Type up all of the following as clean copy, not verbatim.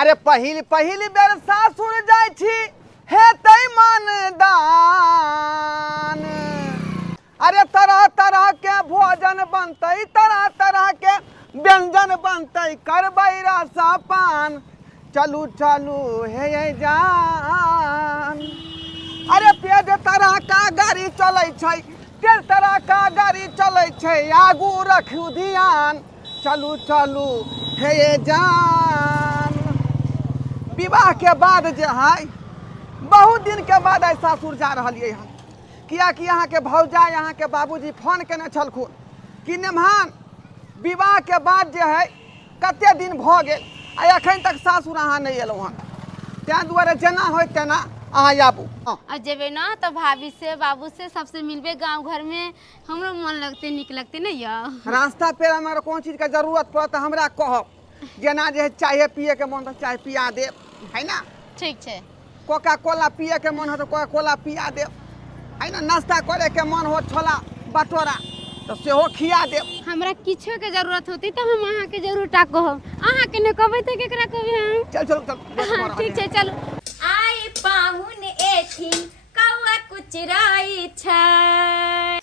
अरे पहिल पहिल बेर सासुर जाय छी हेतै मानदान। अरे तरह तरह के भोजन बनतै, तरह तरह के व्यंजन बनतै, करबै रसपान। चलू चलू हे जान। अरे पेट तरह का गाड़ी चलै छै, तेल तरह का गाड़ी चलै छै, आगू रखू ध्यान। चलू चलू हे जान। विवाह के बाद जे है बहुत दिन के बाद आई सासुर जा रहिए हम, कियाकि यहाँ के भौजाई यहाँ के बाबूजी फोन केने छलखुन कि नेमान विवाह के बाद जे है कते दिन भ गेल आ अखन तक सासुर अहाँ नहीं एलहुँ हन, तैं दुआरे जेना होय तेना अहाँ आबू। जेबे ना तो भाभी से बाबू से सबसे मिलबे, गांव घर में हमरो मन लगते निक लगते नहीं या। रास्ता पेड़ में कौन चीज के जरूरत पड़त हमरा कहब, जेना जे चाय पिए के मन तो चाय पिया देब, है ना। ठीक है। कोका कोला पिए के मन हो तो कोका कोला पिया देब, है ना। नाश्ता करे के मन हो छोला भटोरा तो सेहो खिया देब। हमरा किछो के जरूरत होती तो हम अहाँ के जरूर टा कहब, अहाँ के ने कहबै त केकरा कहबै हम। चल चल चल। ठीक है चलो। आई पाहुन एथिन कौआ कुचराई छै,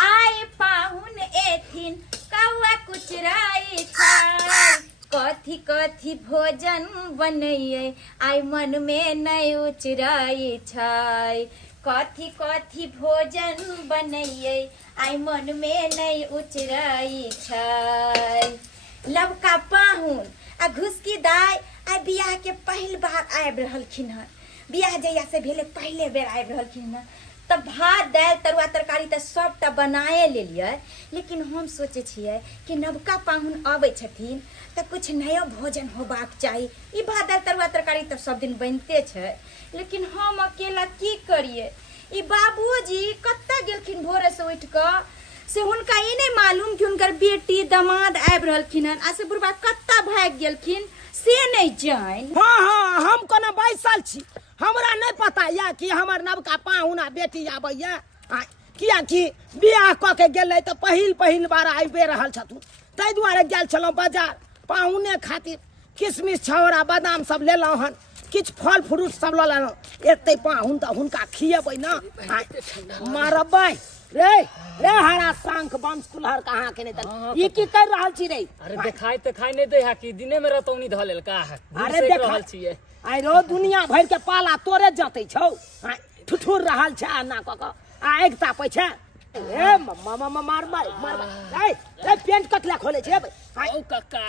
आई पाहुन एथिन कौआ कुचराई छै। कथी कथी भोजन बनैये आई मन में नहीं उचराई छै। कथी कथी भोजन बनैये आई मन में नहीं उचराई छै। लवका पाहुन आ घुसकी दाई आई बियाह के पहिल बार आबि रहलखिन हन, बियाह जहिया से भेले पहले बेर आबि रहलखिन हन। तब भात दालि तरुआ तरकारी तो सबटा बनाए लेलिए, लेकिन हम सोचे छिए कि नवका पाहुन आबै छथिन तो कुछ नया भोजन होबाक चाही। ई भात दालि तरुआ तरकारी तो सब दिन बनते छै, लेकिन हम अकेला की करिए। ई बाबूजी कत्ता गेलखिन भोरे से उठ क, से हुनका ई नहीं मालूम कि हुनकर बेटी दामाद आबि रहलखिन हन, आ से बुढ़बा कत्ता भाग गेलखिन से नहीं जान। हाँ हाँ हम कोना बैसल छी, हमरा नहीं पता या कि हमर नवका पाहुन आ बेटी आबैया। किया कि बियाह क के गेलै तो पहिल बार आबे रहल छथुन, ताहि दुआरे गेल छलहुँ बाजार पाहुने खातिर। किशमिश छौरा बादाम सब लेलहुँ हन, किछ फल फ्रूट सब लऽ लेलहुँ। एते पाहुन तऽ हुनका खियेबै ना, मारबै रे रे हरा शंख बंश कुल्हर कहाँ के नहीं तक ई की कर रहल छी रे। अरे देखाई ते खाई नहीं दे है कि दिने में रतौनी ध लेल का है। अरे देख रहल छिए आई रो दुनिया भर के पाला तोरे जतै छौ, ठुठुर रहल छै ना क क आग तापै छै। ए मारबै ए पेंट कतला खोले छै ओ कक्का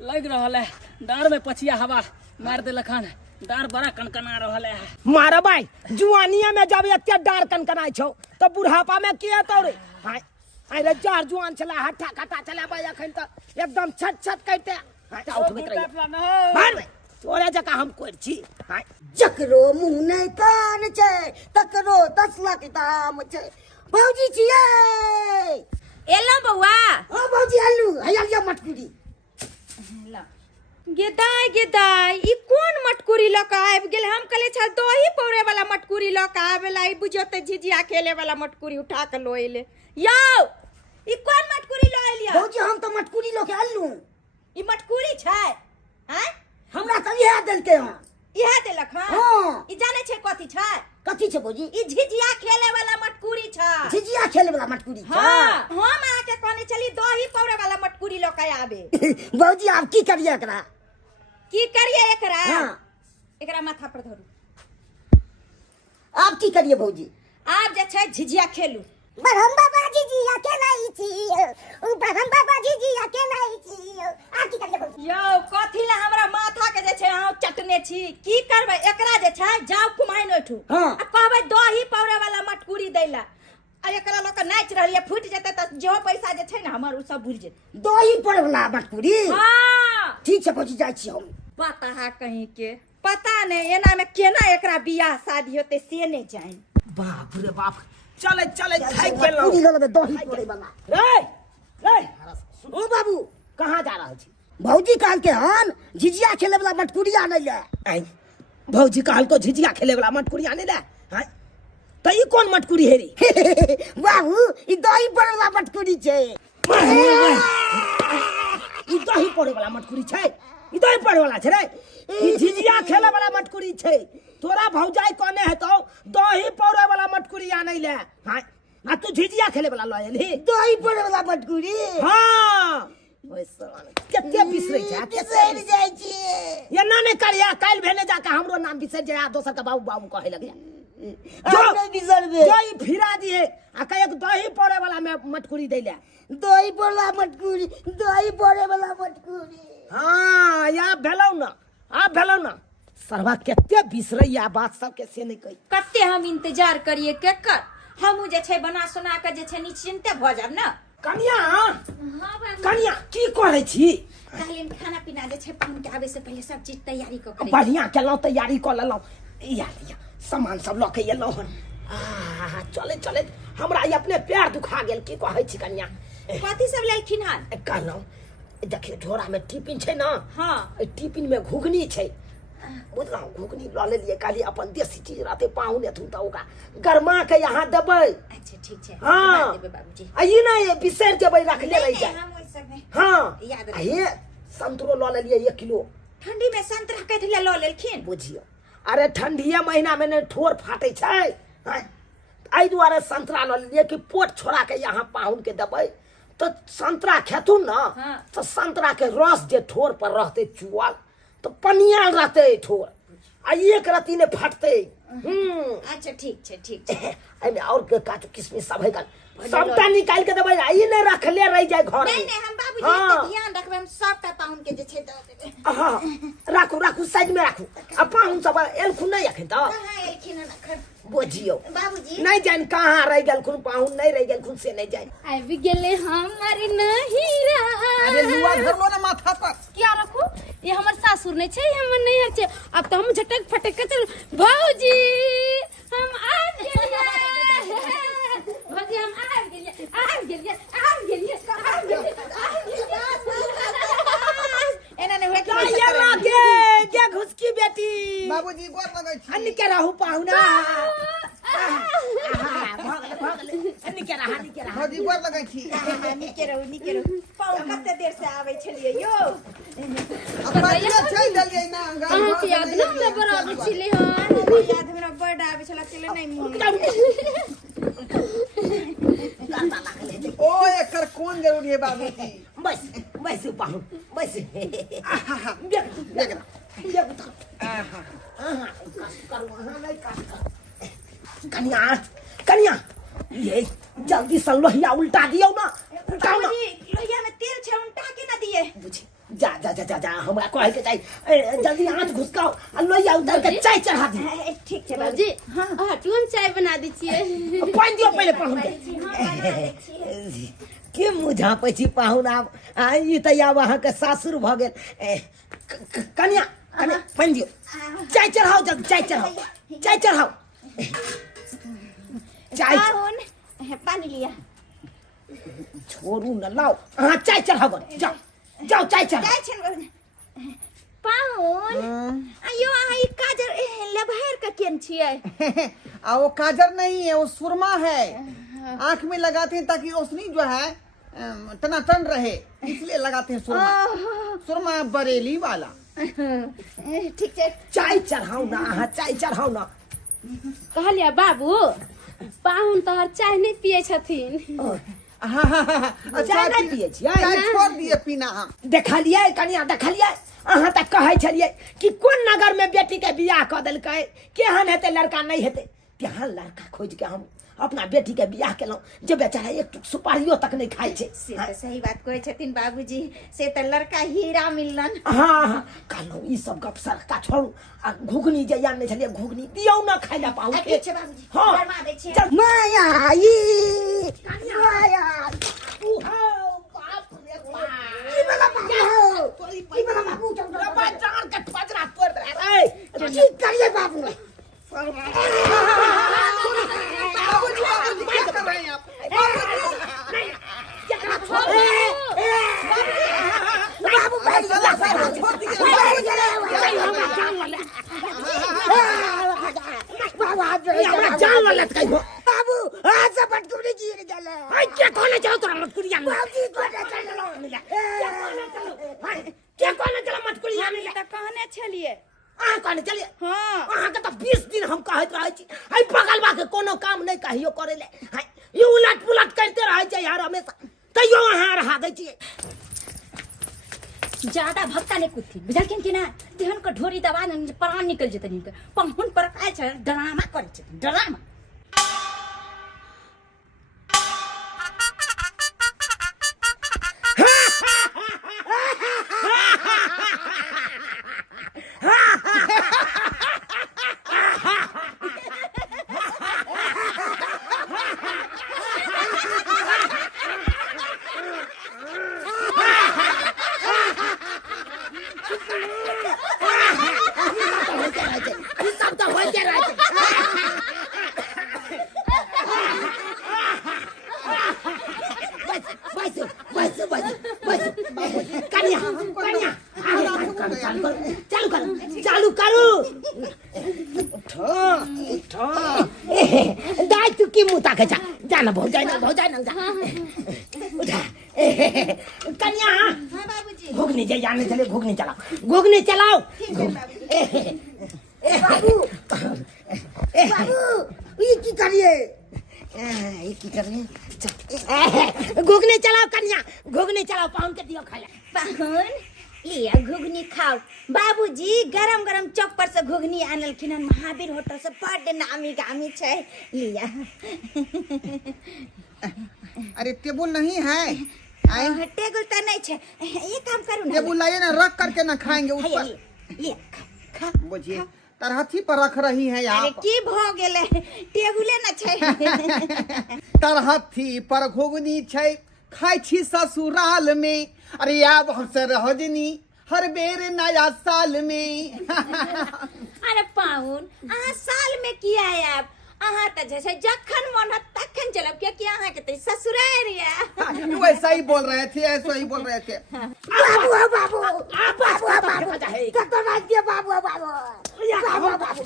लग रहल है डार में पछिया हवा मार देलखन, डार बड़ा कनकना रहल है। मारबै जुआनिया में जब एते डार कनकनाई छौ तो बुढ़ापा में के हेतौ रे। आई रे जार जुआन चला हट्ठा खट्टा चलाबै अखन त एकदम छट छट करते उठबैत रही। मारबै तोरे जका हम कोइ छी। जकरो मुंह नहीं कान छै तकरो 10 लाख दाम छै। भौजी छियै एलो बउआ। ओ भौजी आलू हैया मटकुरी। गेदाई गेदाई ई कोन मटकुरी ल के आबि गेल। हम कहले छ दही पौरे वाला मटकुरी ल के आबेला, ई बुझियो त झिझिया खेले वाला मटकुरी उठा के लो एले। यौ ई कोन मटकुरी ल एलिया। भौजी हम तो मटकुरी ल के आलू। ई मटकुरी छै हैं, हमरा त इहे देलकै हन। इहे देलक हां। हां ई जाने छै कथि छै। कथि छै भौजी। ई झिझिया खेले वाला मटकुरी छै। झिझिया खेले वाला मटकुरी छै। हां हम आके कहने चली दही पौरे वाला मटकुरी ल के आबे। भौजी आब की करिए एकरा। की करिए एकरा। हां एकरा माथा पर धरू। आब की करिए भौजी। आब जे छै झिझिया खेलू। बरहम बाबा झिझिया खेलाई छी, ओ बरहम बाबा झिझिया खेलाई छी। आब की करिए भौजी। यौ कथि ला हमरा माथा के जे छै अहाँ चटने छी। की करबै एकरा जे छै जाउ कुमाइन ओठू हां आ कहबै दही पौरे वाला मटकुरी दैला। आ एकरा ल के नाच रहलिए, फुट जेते त जो पैसा जे छै ना हमर उ सब भूल जेते। दही पड़े वाला मटकुरी। हां ठीक छै भौजी जाइ छी हम। पता है कहीं के पता नहीं एना में केना एकरा बियाह शादी होते से नहीं जान। बाप रे बाप चले चले खाई गेलौ। मटकुरी ल लेबे दही पड़े वाला। रे रे ओ बाबू कहाँ जा रहल छी। भौजी कहल के हन झिझिया खेले वाला मटकुरी आनै ले। आई भौजी कहल को झिझिया खेले वाला मटकुरी आने ले। हां त ई कोन मटकुरी है रे। बाबू ई दही पड़े वाला मटकुरी छै। ई दही पड़े वाला मटकुरी छै। ई दही पड़े वाला छे रे ई झिझिया खेले वाला मटकुरी छे तोरा भौजाई कोने है तो दही पड़े वाला मटकुरी आनै ले हां आ तू झिझिया खेले वाला ल एली दही पड़े वाला मटकुरी हां ओइसा केते बिसरै छै बिसर जाइ छी ये ना ने करिया काल भेने जाके हमरो नाम बिसर जाय दोसर के बाबू बाबू कहे लगे हम नहीं बिसरबे दही फिरा दिए आ कहे दही पड़े वाला में मटकुरी दै ले दही पड़े वाला मटकुरी दही पड़े वाला मटकुरी हां या भेलौ ना आ भेलौ ना सरवा केते बिसरैया बात सब के से नहीं कहि कते हम इंतजार करिए केकर हमहू जे छै बना सुना के जे छै निश्चिंते भ जाब न कनिया हां बाबू कनिया की करे छी कहलिन खाना पीना जे छै पाहुन के आवे से पहले सब चीज तैयारी क के बढ़िया केलौ तैयारी क लेलौ या सामान सब ल के एलौ हन चले चले हमरा ई अपने पैर दुखा गेल की कहै छी कनिया कथि सब लेलखिन हन कहलौ देखिए झोरा में टिफिन छै ना हां टिफिन में घुगनी छै बुझलौ घुगनी ल लेलिए काली अपन देसी चीज रहते पाहुन एथुन त ओका गरमा के यहां देबै अच्छा ठीक छै हां देबै बाबूजी ई नहीं बिसर जेबै रख ले रह जाए हम ओइ सब में हां याद ये संतरो ल लेलिए 1 किलो ठंडी में संतरा काट ले ल लेलखिन बुझियो अरे ठंडीए महीना में ने ठोर फाटे छै आई दुआरे संतरा ल लेलिए कि पोट छोड़ा के यहाँ पाहुन के देबै तो संतरा खेथुन ना तो संतरा के रस जे ठोर पर रहते चुअल तो पनियाल रहते ठोर आ एक रत्ती ने फटते अच्छा ठीक छै एमे और के काजू किशमिश सब है सबटा निकाल के देबै आई ने रखले रह जाए घर में नहीं हम बाबूजी के ध्यान रखबै हम सबटा पाहुन के जे छै द देबै हां राखू साइड में राखू आ पाहुन सब एलखुन नहीं अखन त कहां एलखिन न बुझियो बाबूजी नहीं जान कहां रह गेलखुन पाहुन नहीं रह गेलखुन से नहीं जान आबि गेले हमर नहीं अरे लुआ धर लो ना माथा पर क्या रखू ये हमर सासुर नहीं छै हमर नहीं छै अब तो हम झटक फटक के चल भौजी हम आ गेलिए भौजी हम आ गेलिए एना ने होय ये लागे के घुसकी बेटी बाबूजी गोर लगै छी अन्नी के रहू पाहुना अन्नी के रहा बाबूजी गोर लगै छी निके रहू पाहुन कते देर से आबै छलिए यो अब बाजिया छै देलियै ना अहाँ के याद न हमरा बराबर छिले हन याद हमरा बड आबै छला चले नहीं मोन ओ एकर कोन जरूरी है बाबूजी बस पाहुन बस देख कन्या ये जल्दी से लोहिया उल्टा दियो ना उल्टाओ ना लोहिया में तेल छै उल्टा के ना दिए बुझी जा हमरा कहे के चाहिए जल्दी हाथ घुसकाओ आ लोहिया उधर के चाय चढ़ा दी ठीक छै बाबूजी हां तुम चाय बना दी छिए पानी दियो पहले पाहुन के मुझा पैछि पाहुन आब ई त आब अहाँ के सासुर भ गेल कन्या पानी दियो चाय चढ़ाओ जल्दी चाय चढ़ाओ चाय पाहुन पानी लिया छोड़ू न लाओ हाँ चाय चढ़ाओ जाओ चाय चढ़ाओ चाय छै पाहुन आयो आई काजर लेबहर का केन छिए आ वो काजर नहीं है वो सुरमा है आंख में लगाते हैं ताकि रोशनी जो है टनाटन रहे इसलिए लगाते हैं सुरमा बरेली वाला ठीक है चाय चढ़ाओ ना हाँ चाय चढ़ाओ ना कहलिया बाबू पाहुन तोहर चाय नहीं पिए छथिन चाय नहीं पिए छियै चाय छोड़ दिए पीना देखलिए कनिया देखलिए अहाँ तक कहे छलिए कि कोन नगर में बेटी के बियाह क देलकै केहन हेतै लड़का नहीं हेतै तेहन लड़का खोज के हम अपना बेटी के बियाह केलौ जे बेचारा एक सुपारियो तक नहीं खाई छे से तो सही बात कहै छथिन बाबूजी से तो लड़का हीरा मिलन हाँ कहलौ ई सब गप सरका छोड़ू आ घुगनी जे यान छलिए घुगनी दियौ ना खाइ ला पाऊ के ठीक छै बाबूजी हाँ गरमा दै छियै माया तू हो बाप रे बाप की बला बाबू की बला बाबू बाबा जान के पजरा तोड़ दे ए की करिए बाबू बाबूजी क्या कर रहे हैं आप बाबू छोड़ दिए जान वाला कहीं हो बाबू हाथ से पटकुरी गिर गेले हाय के कोने जाओ तोरा मटकुरिया में बाबूजी कोने चलो के कोने चला मटकुरिया छलिए अहाँ कहने चलिए हाँ अहाँ के तो 20 दिन हम कहत रहे छी हई बगलवा के कोनो काम नहीं कहियो करे ले हई ये उलट पुलट करते रहे छै यार हमेशा तैयो अहाँ रहा दै छियै ज्यादा भक्ता ने कुछ थी बुझलखिन कि ना तेहन को ढोरी दबा न प्राण निकल जेतै इनके पाहुन पर आए छै ड्रामा करे छै ड्रामा चालू करू दाई तू की मुता के जाना भौजाई ना कन्या हां बाबूजी घुगनी जे जाने चले घुगनी चलाओ बाबू ये की करिए घुगनी चलाओ कन्या घुगनी चलाओ पाउन के दियो खाए पाहुन लिया घुगनी खाओ बाबूजी गरम गरम चौक पर से घुगनी आनलखिन हन महावीर होटल से बड़ नामी गामी छै लिया अरे टेबुल नहीं है टेबुल तो नहीं छै ये काम करू ना टेबुल लाइए ना रख करके ना खाएंगे है, ऊपर लिया खा बुझिए तरहथी पर रख रही है अरे आप की भ गेले टेबुले ना छै तरहथी पर घुगनी छै खाई छी ससुराल में अरे आब हमसे रजनी हर बेर नया साल में अरे पाहुन अहाँ साल में किया आयब अहाँ त जैसे जखन मन हत तखन चलब क्योंकि अहाँ के त ससुराल या वैसा ही बोल रहे थे ऐसा ही बोल रहे थे बाबू कतना दिया बाबू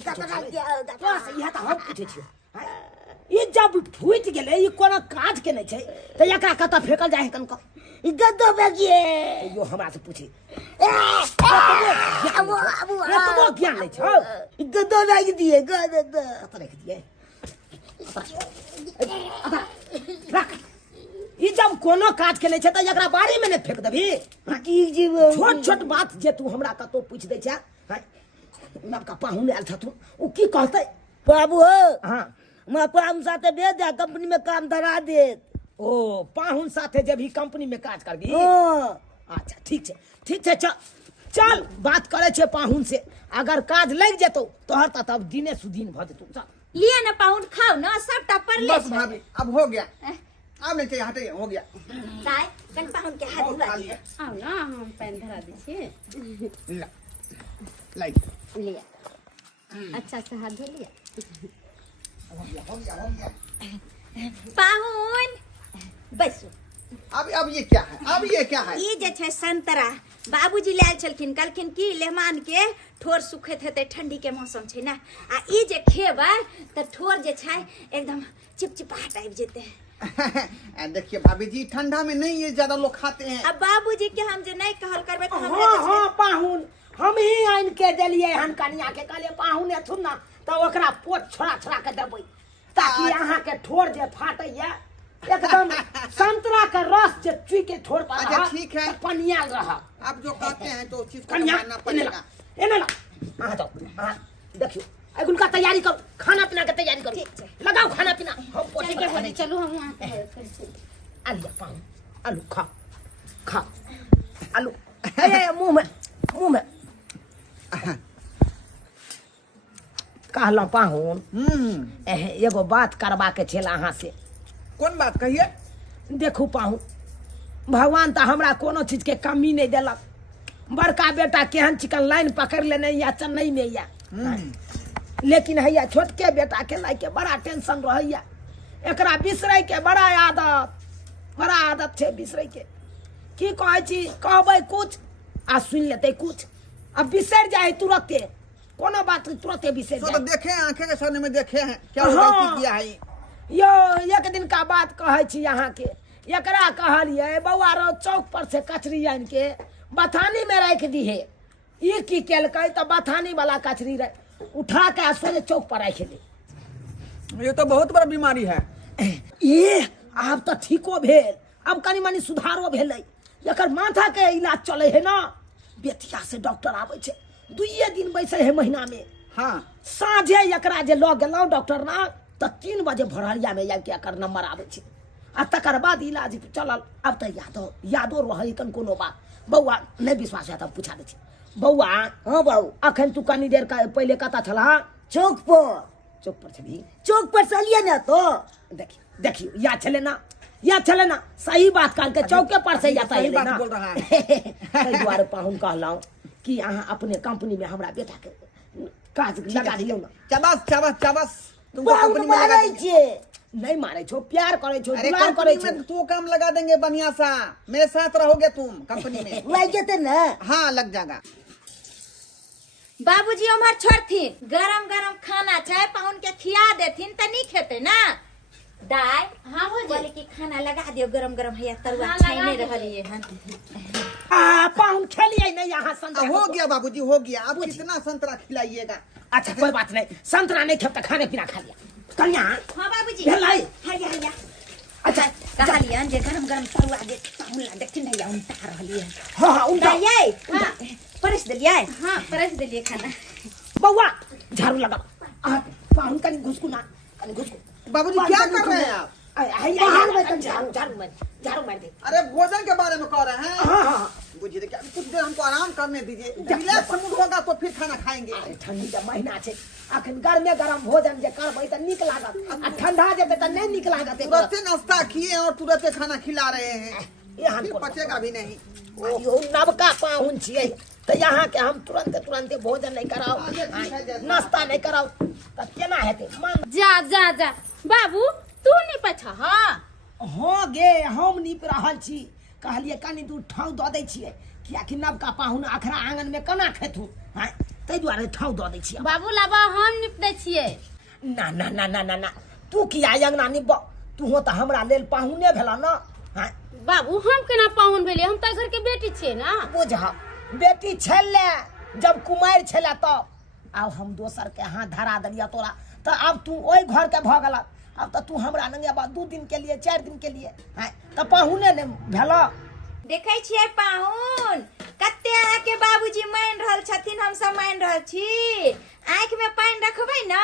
कतना दिया बस यह तो हम पूछे छियै ये जब फूट गेले ये कोनो काज के नहीं छै त एकरा कत फेकल जाय कन का ई गद्दो बेगिए यो हमरा से पूछी बाबू एतबो ज्ञान नहीं छौ ई गद्दो बेग दिए गद्दो कत रख दिए रख ये जब कोनो काज के नहीं छै त एकरा बारी में नहीं फेक देबी की जीव छोट छोट बात जे तू हमरा कतो पूछ दे छै नबका पाहुन आयल छथुन ओ की कहतै बाबू हां मैं पाहुन साथे भेज दे कंपनी में काम धरा दे ओ पाहुन साथे जब ही कंपनी में काज करबी हां अच्छा ठीक छै चल बात करे छे पाहुन से अगर काज लग जेतो तोहर त तब दिने सुदिन भ जेतो चल लिया ना पाहुन खाओ ना सबटा पर ले बस भाभी अब हो गया अब नहीं चाहिए हटे हो गया ताई कन पाहुन के हाथ खा धरा लिया आओ ना हम पैन धरा दै छियै ला लाई लिया अच्छा से हाथ धो लिया हो गया पाहुन बैसो अब ये क्या है ई जे छै संतरा बाबूजी लायल छलखिन कहलखिन की लेहमान के ठोर सुखैत हेतै ठंडी के मौसम छै ना आ ई जे खेबै त ठोर जे छै एकदम चिपचिपाहट आबि जेतै देखिए भाभी जी ठंडा में नहीं ये ज्यादा लोग खाते हैं अब बाबूजी के हम जे नहीं कहल करबै त हम हां पाहुन हम ही आइन के देलिए हन कन्या के कहले पाहुन एथुन ना त ओकरा पोट छोड़ा के देबै ताकि अहाँ के ठोर जे फाटैया एकदम संतरा का रस जे चुई के ठोर पर अच्छा ठीक है पनियाल रहा आप जो कहते हैं तो उस चीज को कन्या मानना पड़ेगा एने ला आ जाओ देखियो अगुन का तैयारी कर खाना पीना के तैयारी करो ठीक छै लगाओ खाना पीना हम पोटी ठीक पर है खाने चलो हम वहाँ पे आलू पाहुन आलू खा आलू ए मुंह में कहलौं पाहुन एगो बात करबा के छल अहाँ से कौन बात कहिए देखू पाहुन भगवान तो हमरा कोनो चीज के कमी नहीं देलक बड़का बेटा केहन चिकन लाइन पकड़ लेने या चेन्नई में या लेकिन हैया छोटके बेटा के लाई के बड़ा टेंशन रहैया एकरा बिसरै के बड़ा आदत छै बिसरै के की कहै छी कहबै कुछ आ सुन लेते कुछ अब बिसर जाए तुरंते कोनो बात तुरंते बिसर तो जाए देखे हैं आंखें के सामने में देखे हैं क्या गलती किया है यो एक दिन का बात कहै छी अहाँ के एकरा कहलिए बौआ रो चौक पर से कचरी आन के बथानी में रख दिहे ये की केलकै तो बथानी वाला कचरी रहे उठा के सोझे चौक पर रख दे। ये तो बहुत बड़ा बीमारी है। ये अब तो ठीको भेल, अब कनी मनी सुधारो भेलै। एकर माथा के इलाज चले है ना, बेतिया से डॉक्टर आवे छे, 2 दिन बैसे है महीना में। हाँ साँझे एकरा जे लऽ गेलौं डॉक्टर ना तो 3 बजे भोरहरिया में आके एकर नंबर आवे छे आ तकर बाद इलाज चलल। अब तो यादो रहे कन कोनो बात। बौआ नहीं विश्वास है तब पूछा दे छी। बौआ हाँ बाबू अखन तू कनी देर का पहले कता छला चौक पर छली। चौक पर चलिए ना तो देखियो या चले ना सही बात काल के चौके पर से जाता सही है बात ना। बोल रहा है। ताहि दुआरे पाहुन कहलौं कि अहाँ अपने कंपनी में हमरा बेटा के काज लगा दियौ ना। चबस तुमको बाबू कंपनी में लगा मारै देंगे। छे। नहीं मारे छो, प्यार करे छो, अरे दुलार करे कंपनी छो। में तू काम लगा देंगे बढ़िया सा, मेरे साथ रहोगे तुम कंपनी में। लग जेते ना। हाँ लग जाएगा। बाबूजी उम्र छोड़थिन, गरम गरम खाना चाहे पाहुन के खिया देथिन त नहीं खेते ना। दाय हाँ भौजी। बोले कि खाना लगा दियो गरम गरम है तरुआ हाँ, छाई लगा नहीं दीजिए। रहलिए हन। पाहुन खेलिए नहीं यहाँ संतरा हो गया बाबूजी हो गया। अब कितना संतरा खिलाइएगा? अच्छा कोई बात नहीं, संतरा नहीं खेता, खाने पीना खा लिया कन्या। हां बाबूजी भेलै? हाया अच्छा कहा लिया जे गरम गरम तरुआ दे पाहुन ला देखथिन भैया उन तार रहलिए। हाँ उनका दाइए हाँ। परस देलिए। हाँ परस दिलिए खाना। बउआ झाड़ू लगा। पाहुन कनी घुसकुना कनी घुसकु। बाबूजी क्या कर रहे हैं आप? बाहर में कनी झाड़ू मार दे। अरे भोजन के बारे में कह रहे हैं। हाँ बुझिए देखिए अभी कुछ देर हमको आराम करने दीजिए। रिलैक्स मूड होगा तो फिर खाना खाएंगे। अरे ठंडी के महीना छे, अखन गर्मे गरम भोजन जे करबै त नीक लागत आ ठंडा जेतै त नहीं नीक लागत। तुरंत नाश्ता किए और तुरंत खाना खिला रहे हैं, यहाँ फिर पचेगा भी नहीं। ओ नवका पाहुन छियै त यहाँ के हम तुरंत भोजन नहीं कराओ, नाश्ता नहीं कराओ त केना हेतै? मन जा बाबू तू नहीं पछा। हो गे हम नीप रहल छी, कहलिए कनी दूर ठाव दऽ दै छियै कियाकि नवका पाहुन अखरा आंगन में केना खेथु। हां तै दुआरे ठाव दऽ दै छियै। बाबू लाबा हम निप दै छियै। ना तू किया अंगना निब? तू हो त हमरा लेल पाहुने भेला ना। हां बाबू हम केना पाहुन भेलिए, हम त घर के बेटी छियै ना। बुझ बेटी छले जब कुमार छले तब, आब हम दोसर के हाथ धरा देलिया तोरा त अब तू ओइ घर के भ गेला। अब त तू हमरा लंगे बा 2 दिन के लिए 4 दिन के लिए हैं त पाहुने ने भेला। देखै छियै पाहुन कते अहाँ के बाबूजी मान रहल छथिन, हम सब मान रहल छी। आंख में पानी रखबै ना।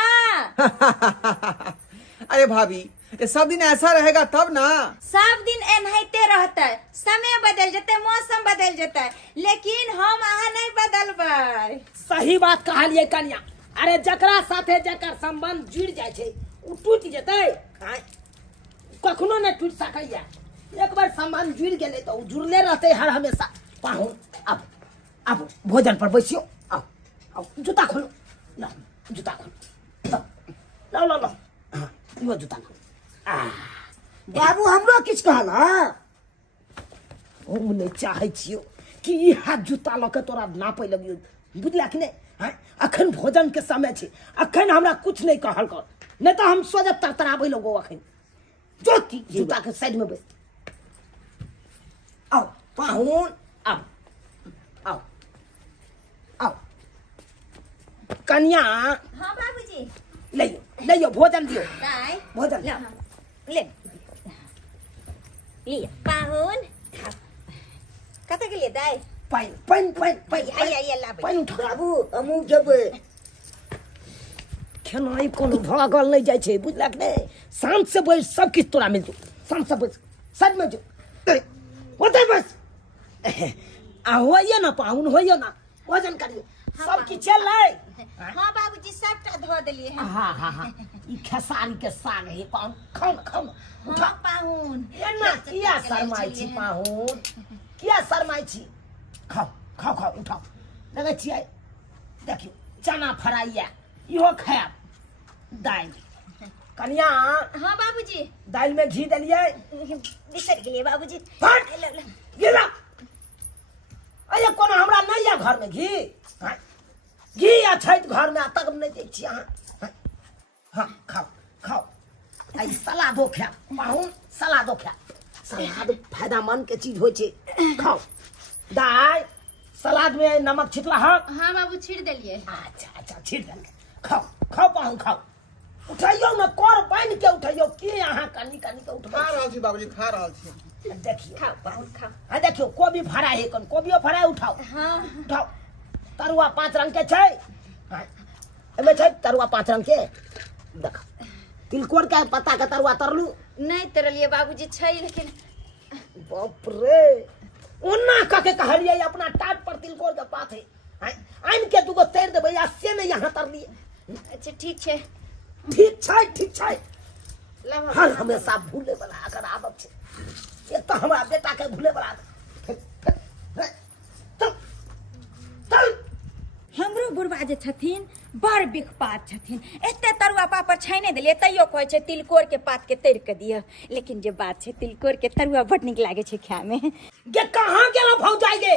अरे भाभी ये सब दिन ऐसा रहेगा तब ना। सब दिन एनाहिते रहते, समय बदल जते, मौसम बदल जते, लेकिन हम अहाँ नहीं बदलबै। सही बात कहलिए कन्या। अरे जकरा साथे जकर संबंध जुड़ जाय छै उ टूट जेतै? कखनो नहीं टूट सकैया। एक बार संबंध जुड़ गेलै तो उ जुड़ले रहते हर हमेशा। पाहुन अब भोजन पर बैसियो। आओ जूता खोलो, ला जूता खोलो, लो यो जूता खोलो। बाबू हमरो किछ कहला। हम नहीं चाहे छियो कि ई हाथ जूता लऽ के तोरा नापै लगियो, बुझला कि नहीं? हैं अखन भोजन के समय छै, अखन हमरा कुछ नहीं कहल कर, नहीं तो हम सोझे तरतराबै लगो। अखन जो की जूता के साइड में बैस। आओ पाहुन आओ कन्या हां बाबूजी ले भोजन दियो। दाई भोजन ले पाहुन कतऽ गेलिए दाई? पाइन आइए लाबै। पाइन उठा। बाबू हमहूँ जेबै। खेनाई कोनो भागल नहीं जाय छै, बुझला कि नहीं? शांत से बैस, सब किछ तोरा मिलतो। शांत से बैस, सच में जो होते बस। आ होइए ना पाहुन, होइए ना भोजन करिए। सब किछ चलै। हां बाबूजी सबटा धो देलिए हैं। हाँ ई खेसारी के साग है पाहुन, खाओ ना। उठा हां पाहुन एना किया शरमाई छी पाहुन, किया शरमाई छी? खाओ उठाओ। लगे छियै देखियो चना फ्राई है, इहो खायब। दाल कन्या हां बाबूजी दाल में घी दलिए। बिसर गेलिए बाबूजी। गिरा अरे कोनो हमरा नहीं है घर में घी। हाँ? घी या छैठ घर में तक नहीं देख छी अहाँ। हाँ खाओ आई सलादो खायब पाहुन, सलादो खायब। सलाद फायदामंद के चीज होय छै, खाओ। दाल सलाद में नमक छिटला हाँ हाँ बाबू छीट दिलिए। अच्छा अच्छा छिट दे खाओ खाओ पाहुन खाओ उठाइयो न कर बांध के उठाइयो के यहाँ कनी कनी के उठा खा रहल छी बाबूजी खा रहल छी। देखियो खाओ पाहुन खाओ। हाँ देखियो कोबी फरा है कन कोबियो फरा उठाओ हाँ उठाओ तरुआ 5 रंग के छै हाँ एमे छै तरुआ 5 रंग के देख तिलकोर के पत्ता के तरुआ तरलू नहीं तरलिए बाबूजी छै लेकिन बाप रे ओना कके कहलिए अपना टाट पर तिलकोर के पात है आइन के दुगो तैर देबै आ से ने यहाँ तरलिए। अच्छा ठीक छै ठीक छै हर हमेशा भूले वाला अगर आदत छै एक तो हमरा बेटा के भूले वाला चल हमरो बुढ़बा जे छथिन बड़ बिखपात छथिन एते तरुआ पापड़ छाने देलिए तैयो कहै छै तिलकोर के पात के तैर के दिय लेकिन जे बात छै तिलकोर के तरुआ बड नीक लागे छै खाय में। गे कहाँ गेलो भौजाई गे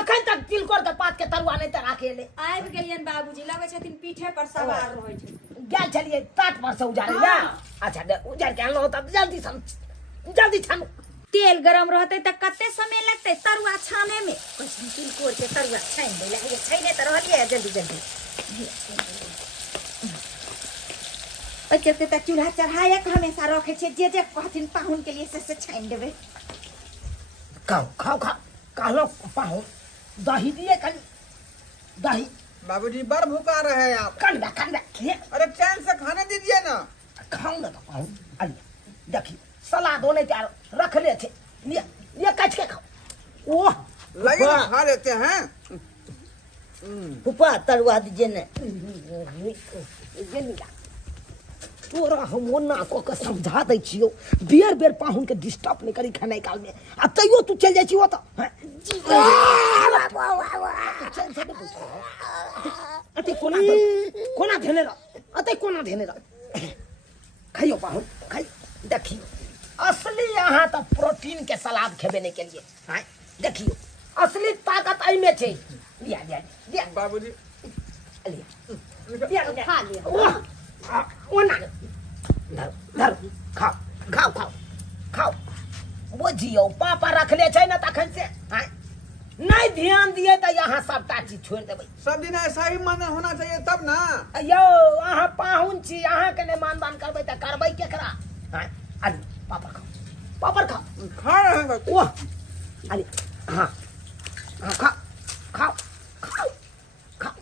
अखन तक तिलकोर के पात के तरुआ नहीं तरा के ले आबि गेलियन बाबूजी लगे छथिन पीठे पर सवार रहै छै। गेल छलिए टाट पर से उजारे ना अच्छा दे उजार के आनलो तब जल्दी छान तेल गरम रहते त कते समय लगते तरुआ छाने में कैसे तिलकोर के तरुआ छान दे लगे छाने त रहलिए जल्दी जल्दी ओके त चूल्हा चढ़ाए के हमेशा रखे छे जे कहथिन पाहुन के लिए से छान देबे। खाओ खाओ खाओ कहलो पाहुन दही दिए कन दही बाबूजी बड़ भूखा रहे हैं आप। कन खे अरे चैन से खाने दीजिए ना। खाओ ना तो पाहुन अरे देखिए सलाद होने के रख ले थे ये कच के खाओ ओह लगे ना खा लेते हैं। फूफा तरुआ दीजिए ने तोरा हम ओना को के समझा दै छियो बेर बेर पाहुन के डिस्टर्ब नहीं करी खाने काल में आ तैयो तू चल जाइ छियो त अते कोना धेने र खाइयो पाहुन खाइ देखियो असली यहाँ तो प्रोटीन के सलाद खेबे नहीं के लिए हाँ देखियो असली ताकत आई में छे दिया बाबूजी खा लिया ओना धर खाओ खाओ खाओ खाओ बुझियो पापा रखले छै ना तखन से हाँ नहीं ध्यान दिए तो यहाँ सबटा चीज छोड़ देबै। सब दिन ऐसा ही मन होना चाहिए तब ना। यो अहाँ पाहुन छी अहाँ के ने मानदान करबै त करबै केकरा हाँ अरे पापड़ खाओ खा रहे हैं ओह अरे हाँ हाँ खाओ खाओ खाओ खाओ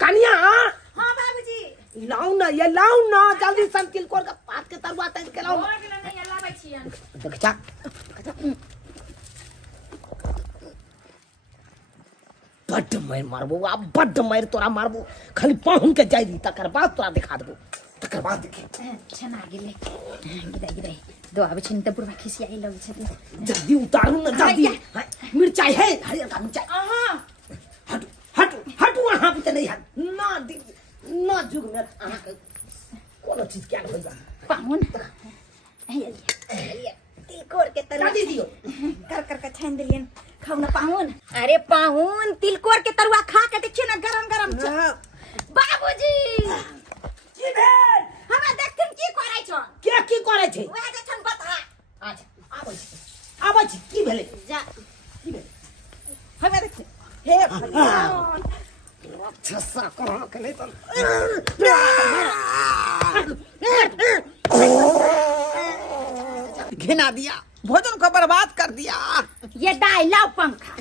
कनिया हां बाबूजी लाओ ना जल्दी सन तिलकोर का पात के तरुआ तैर के लाओ और गेलन नहीं लाबै छियन देख चा बड्ड मार मारबो आ बड्ड मार तोरा मारबो खाली पाहुन के जाई दी तकर बाद तोरा दिखा देबो तकर बाद देखे छना गेले गिराई दो आबै छिन त बुढ़बा खिसियाई लगे छथिन जल्दी उतारू ना जल्दी मिर्चाई है हरियर का मिर्चाई अहाँ हटू वहां पे नहीं हट ना जुग में अहाँ के कोनो चीज क्या हो जा पाहुन तिलकोर के तरुआ जल्दी दियो कर के छान दिलियन खाओ ना पाहुन। अरे पाहुन तिलकोर के तरुआ खा के देखियो ना गरम बाबूजी की भेल हमरा देखथिन की करै छ की करे छै ओए जे छन बता अच्छा आबै छी की भेलै जा की भेल हमरा देख हे भगवान राक्षसा कहाँ के नहीं तो घिना दिया भोजन को बर्बाद कर दिया। ये दाई लाओ पंखा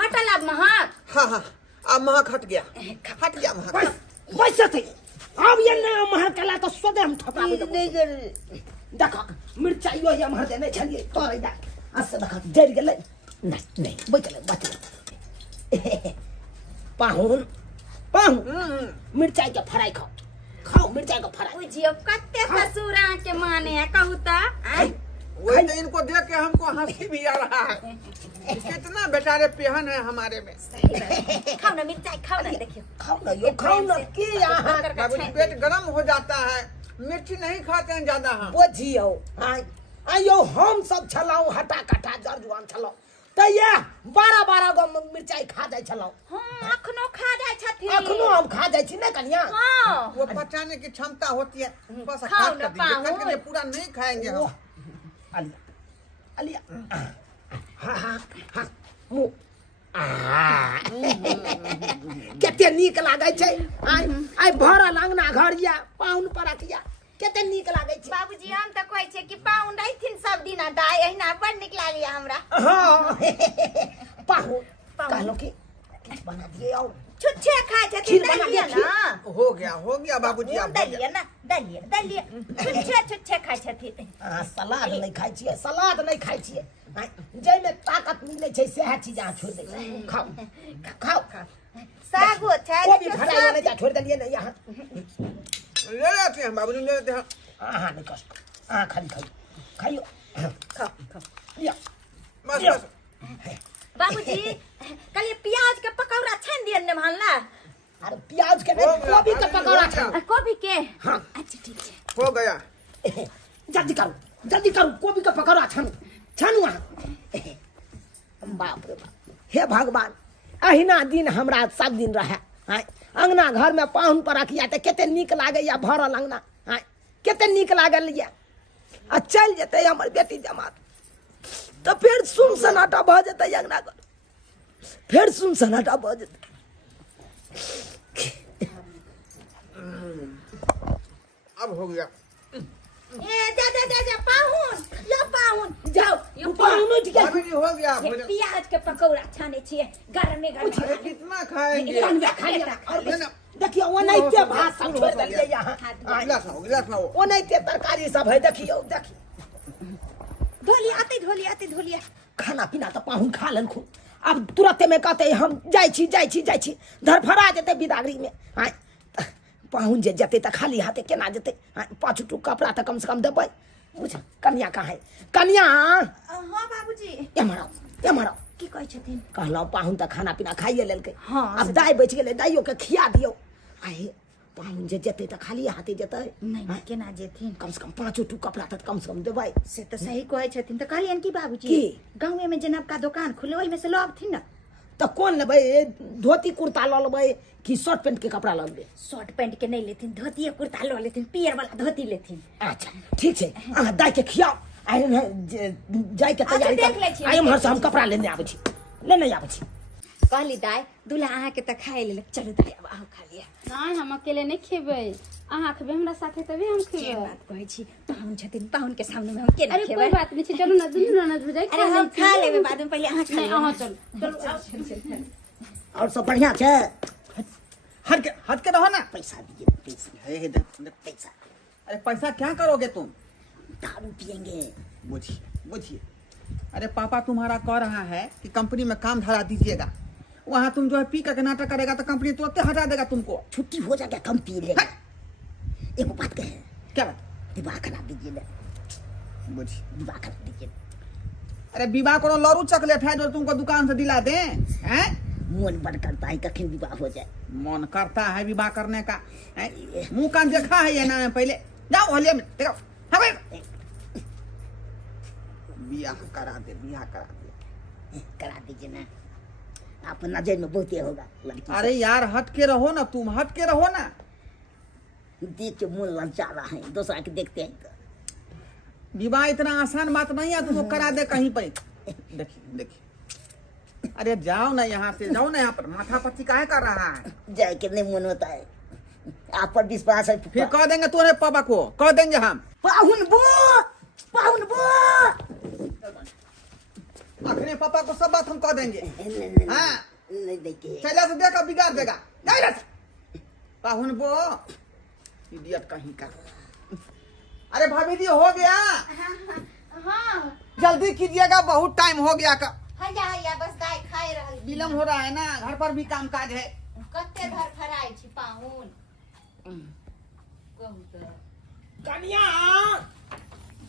हटल अब महक हाँ अब महक हट गया महक वैसे थे अब ये नया महल कला तो सोदे हम ठपरा नहीं कर देखा मिर्चाइयो ये महल देने छलिए तो रे अस देखा डर गेले नहीं बचले पाहुन मिर्चाई के फ्राई खाओ मिर्चाई का फ्राई बुझियो कते ससुरा के माने है कहू ता वही तो इनको देख के हमको हंसी भी आ रहा है। कितना बेचारे पेहन है हमारे में। खाओ ना मिर्चाई खाओ ना देखियो खाओ ना की यहाँ बाबूजी पेट गरम हो जाता है मिर्ची नहीं खाते हैं ज्यादा हम। बुझियो आयो हम सब छलाऊ हटा कटा जर जुआन छलाऊ त ये 12 गो मिर्चाई खा जाय छलाऊ हां अखनो खा जाय छथिन अखनो हम खा जाय छी ना कन्या हां वो पचाने की क्षमता होती है बस खाओ खा ना कर दीजिए पाहुन। कल पूरा नहीं खाएंगे हम। आलिया हाँ मुँह कते नीक लागे छै आइ आइ भरल अंगना घर या पाहुन परक या कते नीक लागे छै बाबूजी हम तो कहै छै कि पाहुन रहिथिन सब दिन दाय एहिना बड़ नीक लागैया हमरा हाँ पाहुन कहलो कि किछ बना दिए और छुच्छे खाए छथिन खीर बना दलिए दिए, ना हो गया बाबूजी आप दलिए ना दलिए छुच्छे खाए छथिन सलाद नहीं खाई छिए सलाद नहीं खाई छिए जै में ताकत मिले छै सेह चीज अहाँ छोड़ दे खाओ खाओ सागो छै वो भी खड़ा वाले जा छोड़ दिए ना यहाँ ले लेते हैं बाबूजी ले लेते हैं। हाँ नहीं कष्ट हाँ खाली खाइयो खाओ या बस या। बस बाबूजी कल ये प्याज के पकौड़ा छान दियन ने भानला अरे प्याज के नहीं गोभी के पकौड़ा छान गोभी के हाँ अच्छा ठीक है हो गया। जल्दी करो गोभी का पकौड़ा छानू बाप रे बाप हे भगवान अहिना दिन हमरा सब दिन रहे हाँ अंगना घर में पाहुन पर रखिया तो केते नीक लागैया भरल अंगना हाँ केते नीक लागल या आ चल जेते हमर बेटी जमात तो फिर सुन सन्नाटा भ जेते अंगना घर फिर सुन सन्नाटा भ जेते अब हो गया। ए जा पाहुन जाओ पाहुन उठ गया बाबूजी हो गया। ये प्याज के पकौड़ा छाने छिए घर में अरे कितना खाएंगे? देखियो वो नहीं ते भात सब छोड़ दिए यहाँ गिलास ना हो। वो नहीं ते तरकारी सब है देखियो धोली आते खाना पीना तो पाहुन खा लन खूब अब तुरंत में कहते हम जाई छी धरफरा जेते बिदागरी में हाँ पाहुन जे जते तो खाली हाथे केना जेते हाँ 5 टुक कपड़ा तो कम से कम देबै बुझ कन्या कहाँ है कन्या हां बाबूजी एमरो की कहै छथिन कहलौ पाहुन तो खाना पीना खाइए लेलकै हाँ, अब दाई बच गेलै दाइयो के खिया दियो आए पाहुन जे जते तो खाली हाथे जेते नहीं केना जेथिन कम से कम 5 टुक कपड़ा तो कम से कम देबै से तो सही कहै छथिन तो कहलियन की बाबूजी की? गांव में जनब का दुकान खुले ओहि में से लबथिन ना तो कौन लेबै धोती कुर्ता ल लेबै कि शर्ट पैंट के कपड़ा ल लेबै शर्ट पैंट के नहीं लेथिन धोती कुर्ता लो लेथिन पियर वाला धोती लेथिन अच्छा ठीक छै अहाँ दाई के खियाओ आइ जाय के तैयारी देख लै छी, आइ हमर से हम कपड़ा लेने आबै छी कहली दाई दूल्हा अहाँ के त खाए ले चलू दाई अब अहाँ खा लिया नहीं हम अकेले नहीं खेबै अहाँ खेबै हमरा साथे तभी हम के खेबै बात कहै छी पाहुन छथिन पाहुन के सामने में हम केना अरे खेबै कोई बात नहीं छै चलू ना दुनू ननद भुजाई अरे हम खा लेबै बाद में पहले अहाँ खा नहीं लेबै अहाँ चलू और सब बढ़िया छै हट के रहो ना। पैसा दिए पैसा। अरे पैसा क्या करोगे तुम? दारू पिएंगे बुझिए अरे पापा तुम्हारा कह रहा है कि कंपनी में काम धरा दीजिएगा वहाँ तुम जो है पी करके नाटक करेगा तो कंपनी तुरंत हटा देगा तुमको। छुट्टी हो जाएगा कम पी लेगा एक बात कहे क्या बात? विवाह करा दीजिए ना बुझिए विवाह करा दीजिए अरे विवाह करो लॉरू चॉकलेट है जो तुमको दुकान से दिला दे हैं? मन बड़ करता है कखन विवाह हो जाए मन करता है विवाह करने का मुंह कान देखा है ये ना पहले जाओ हलिया में देखो बियाह करा दीजिए ना आप नजर में बहुते होगा लड़की अरे यार हट के रहो ना तुम हट के रहो ना। देख के मन ललचा रहा है दूसरा के देखते हैं तो विवाह इतना आसान बात नहीं है तुमको करा दे कहीं पर। देखिए अरे जाओ ना यहाँ से जाओ ना यहाँ पर माथा पच्ची काहे कर रहा है? जाए के नहीं मन होता है आप पर विश्वास है फिर कह देंगे तुम्हारे पापा को कह देंगे हम पाहुन बो अपने पापा को सब बात हम कह देंगे। हाँ नहीं देखिए चला से देखा बिगाड़ देगा पाहुन बो इडियट कहीं का। अरे भाभी जी हो गया हां जल्दी कीजिएगा बहुत टाइम हो गया का हैया बस दाई खाए रहल विलम्ब हो रहा है ना घर पर भी काम काज है। कत्ते घर फराई छी पाहुन कहू त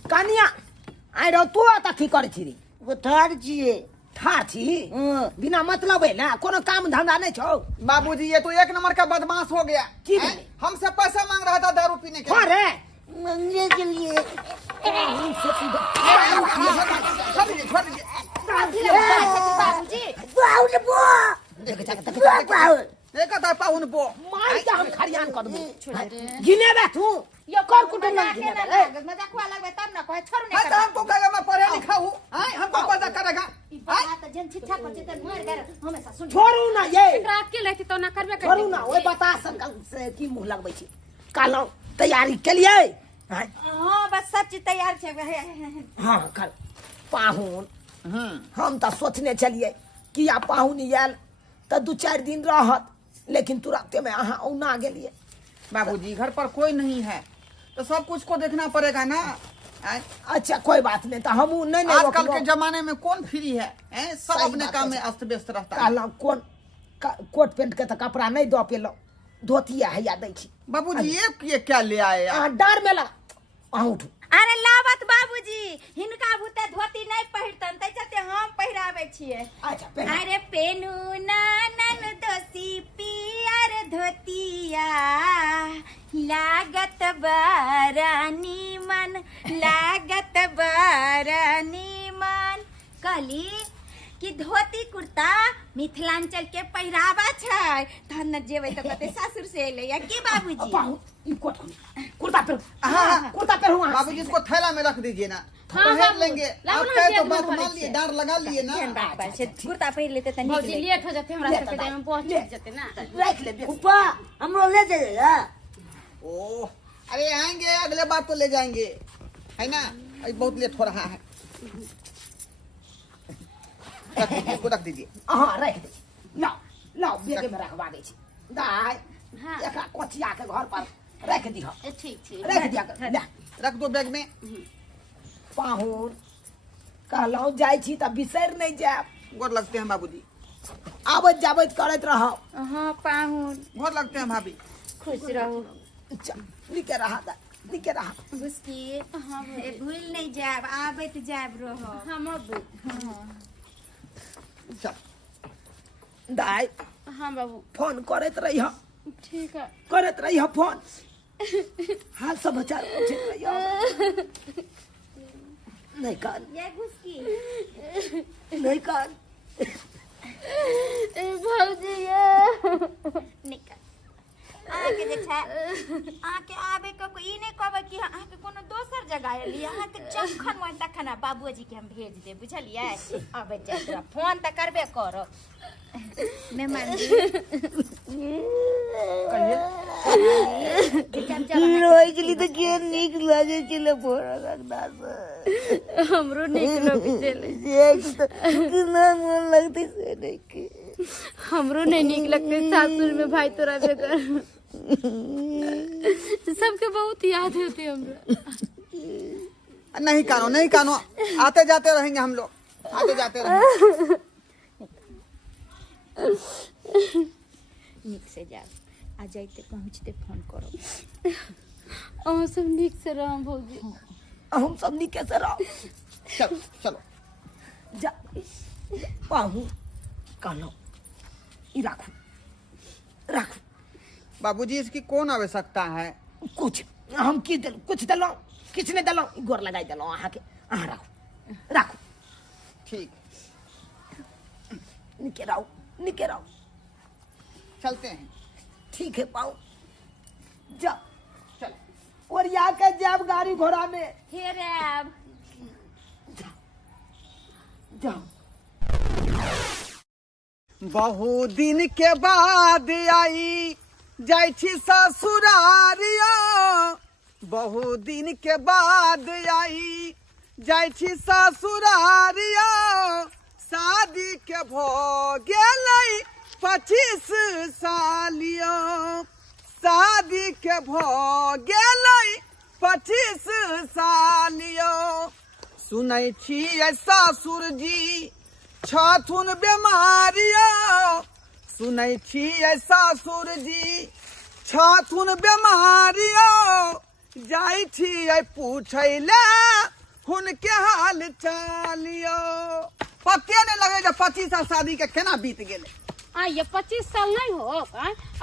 कनिया आइ रहो तू आता की करे छी रे वो ठाड़ छिए ठार छी बिना मतलब है ना कोनो काम धंधा नहीं छौ बाबूजी ये तो एक नंबर का बदमाश हो गया। की हैं? हमसे पैसा मांग रहा था दारू पीने के हाँ रे मंगने के लिए छोड़ दीजिए। बाबूजी पाहुन बो पाहुन देखा था पाहुन बो मार के हम खरियान कर दूं गिने बे तू यो कर कुटुंब मजाक नहीं ना रे लागे, मजाक हुआ लगबे तब ना कहे छोड़ मैं तो हमको कहेगा मैं पढ़ा लिखा हूँ हमको मजा करेगा बात जन छिछा पर चितन मार कर हमेशा सुन छोड़ू ना ये एकरा के लेती तो ना करबे कर छोड़ू ना ओए बता संकल से की मुंह लगबै छी कालो तैयारी के लिए हां बस सब चीज तैयार छे हां कर पाहुन हम तो सोचने चलिए कि आ पाहुन आयल तो 2-4 दिन रहत लेकिन तुरंत में अहाँ औना गेलिए बाबूजी घर पर कोई नहीं है तो सब कुछ को देखना पड़ेगा ना अच्छा कोई बात नहीं तो हम नहीं आजकल के जमाने में कौन फ्री है सब अपने काम में अस्त व्यस्त रहता है काला कौन कोट पैंट के तो कपड़ा नहीं दो पेलो धोतिया है या दै छी बाबूजी ये क्या ले आए आ डर में लगा अहाँ उठू अरे लावत बाबूजी हिनका भूते धोती नहीं पहिरतन तै चते हम पहिरावे छिए अच्छा पहना अरे पेनू नानन दोसी पियर धोतिया लागत बरानी मन लागत बरानी मन कली कि धोती कुर्ता मिथिलांचल के पहिरावा छै तहन न जेबै त कते सासुर से एले या की बाबूजी पाहुन ई कोट कुर्ता पर हाँ, कुर्ता पर हुआ बाबूजी इसको थैला में रख दीजिए ना हाँ, पहन बाबू, लेंगे लाओ आप ना, कहे तो जेब में बात पड़े मान लिए डार लगा लिए ना कुर्ता पहिर लेते त भौजी निक लेट हो जाते हमरा ले सबके तो टाइम में पहुंच ले। जते ना रख ले बेटा फूफा हमरो ले जाइएगा ओ अरे आएंगे अगले बार तो ले जाएंगे है ना अभी बहुत लेट हो रहा है रख दीजिए इसको रख दीजिए हां रख दे लाओ लाओ बेगे में रखवा दे छी दाई हां एकरा कोचिया के घर पर रख दिहो ठीक ठीक रख दिया कर ले रख दो बैग में पाहुन कहलौ जाय छी त बिसर नहीं जाब गोर लगते हैं बाबूजी आबत जाबत करत रहो हां पाहुन गोर लगते हैं भाभी खुश रहो निके रहा दा निके रहा बुसकी हां भूल नहीं जाब आबत जाब रहो हम अब चल दाई हां बाबू फोन करत रहियो ठीक है करत रहियो फोन हाल समाचार पूछत रहियो नहीं कान ये बुसकी नहीं कान भौजी ये निकल आके जे छै आके आबे को ई नहीं कहबे कि आके कोनो दोसर जगह एली आके जखन मन तखन बाबूजी के हम भेज दे बुझलिए आबे जा तोरा फोन त करबे करो मेहमान जी रोइली तो के निक लागे चले बोरा रखना से हमरो निक लोग चले एक तो कितना मन लगते से नहीं के हमरो नहीं निक लगते सासुर में भाई तोरा बेगर सबके बहुत याद होते हमरा नहीं कानो आते जाते रहेंगे हम लोग आते जाते रहेंगे निक से जा आ जाइते पहुंचते फोन करो अहाँ सब निक से रह भौजी हम सब निके से रहो चलो चलो जा पाहू कहलो ई राखू राखू बाबूजी इसकी कौन आवश्यकता है कुछ हम की दिल कुछ दिलो किछ नहीं दिलो गोर लगाई दिलो अहाँ के अहाँ राखू राखू ठीक निके रहो चलते हैं ठीक है पाऊ जा चलो और यहाँ के जाब गाड़ी घोड़ा में फिर अब जाओ बहुत दिन के बाद आई जाय छी ससुरारियो बहुत दिन के बाद आई जाय छी ससुरारियो शादी के भ गेलै 25 सालियो शादी के भ गेलै 25 सालियो सुनै छी ससुर जी छथुन बेमारियो सुनै छी ससुर जी छथुन बेमारियो जाइ छी पूछै ले हुनके हाल चालियो पते नहीं लगे जब 25 साल शादी के केना बीत गेले आ ये 25 साल नहीं हो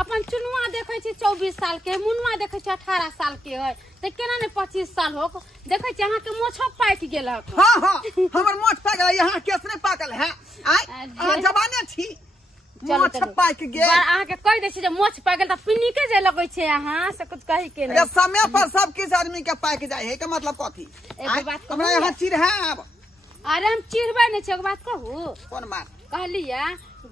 अपन चुनुआ देखे छी 24 साल के मुनुआ देखे छी 18 साल के है तो केना ने 25 साल हो देखे छी अहाँ के मोछो पाकि गेल हाँ हमर मोछ पाकल यहाँ केस नहीं पाकल है आय जवाने छी मोछ पाक गेल अहाँ के कह दै छी जे मोछ पाक गेल त पिन्नी के जे लगै छै अहाँ से कुछ कहि के अरे नहीं समय पर सब किस आदमी के पाक जाए है के मतलब कथी एगो बात कहू हमरा यहाँ चिढ़ाब अरे हम चिढ़बै नहीं छै एगो बात कहू कोन बात कहलिए